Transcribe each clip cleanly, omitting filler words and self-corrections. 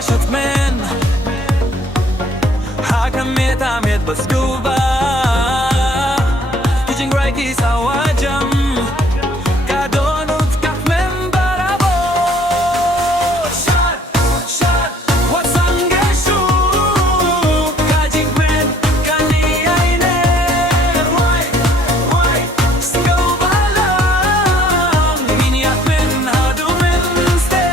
شت من حاكميت عميت بس جوبا كيجين رايكي سواجم كادون وتكف من برابو شات شات وصنجشو كاجين من كاني عينير واي سجوبا لام مين يات من هادو من ستير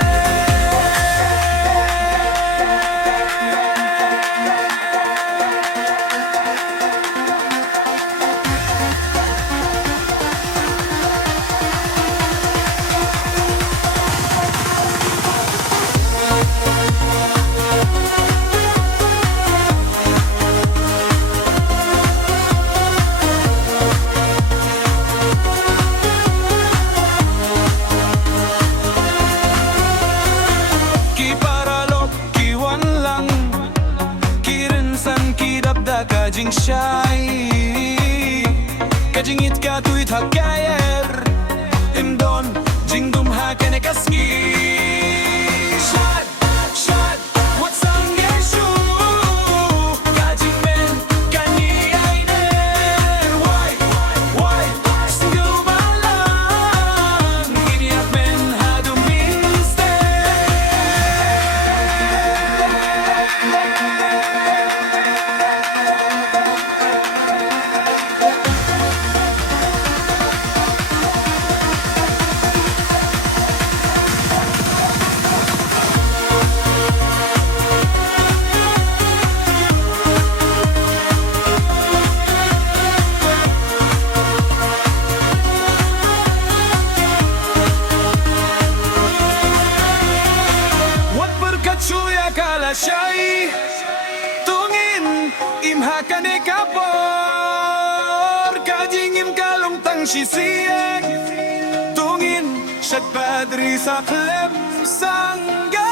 Kajing shy Kajing it ka tuit hakayer Imdon jing dum hakene kasngi Shad shad what's on yeshu Kajing men kani ainer Why single balan Gini at men hadu minste Chuya kala shay tungin imha kane kapor kajing im kalong tang sisiyag tungin syad padri sa klem sangga